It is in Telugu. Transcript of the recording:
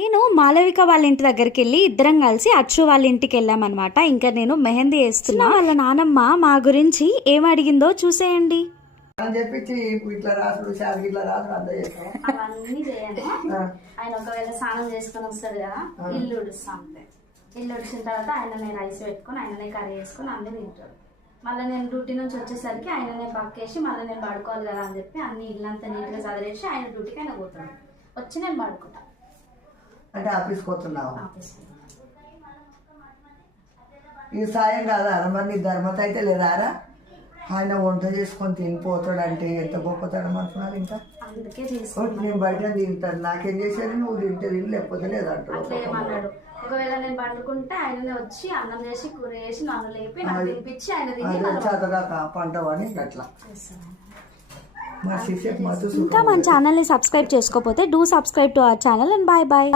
నేను మాలవిక వాళ్ళ ఇంటి దగ్గరికి వెళ్ళి ఇద్దరం కలిసి అచ్చు వాళ్ళ ఇంటికి వెళ్ళామన్నమాట. ఇంకా నేను మెహందీ వేస్తున్నా. వాళ్ళ నానమ్మ మా గురించి ఏం అడిగిందో చూసేయండి. అవన్నీ చేయను. ఆయన ఒకవేళ స్నానం చేసుకొని వస్తాడు కదా, ఇల్లు ఉడుస్తాం. ఇల్లు ఉడిచిన తర్వాత ఆయననే రైస్ పెట్టుకొని ఆయననే కర్రీ వేసుకొని అన్నీ తింటాడు. మళ్ళీ నేను డ్యూటీ నుంచి వచ్చేసరికి ఆయననే పక్కేసి మళ్ళీ నేను పడుకోవాలి కదా అని చెప్పి అన్ని ఇల్లంతా నీట్గా చదివేసి ఆయన డ్యూటీకి ఆయన పోతాడు. వచ్చి నేను పడుకుంటా. అంటే ఆఫీస్కి పోతున్నావు? ఈ సాయం కాదా మరి నీ ధర్మత అయితే లేదారా? ఆయన వంట చేసుకొని తినిపోతాడు అంటే ఎంత గొప్పతనం అంటున్నారు. ఇంకా నేను బయట తింటాను, నాకేం చేసేది, నువ్వు తింటే తిని లేకపోతే లేదంటాడు. ఒకవేళ నేను పండుకుంటే ఆయననే వచ్చి అన్నం చేసి కూర చేసి నన్ను లేపి నాకు తినిపించి ఆయన చక్కగా పంటవని అట్లా. ఇంకా మన ఛానల్ని సబ్స్క్రైబ్ చేసుకోకపోతే do subscribe to our channel and bye bye.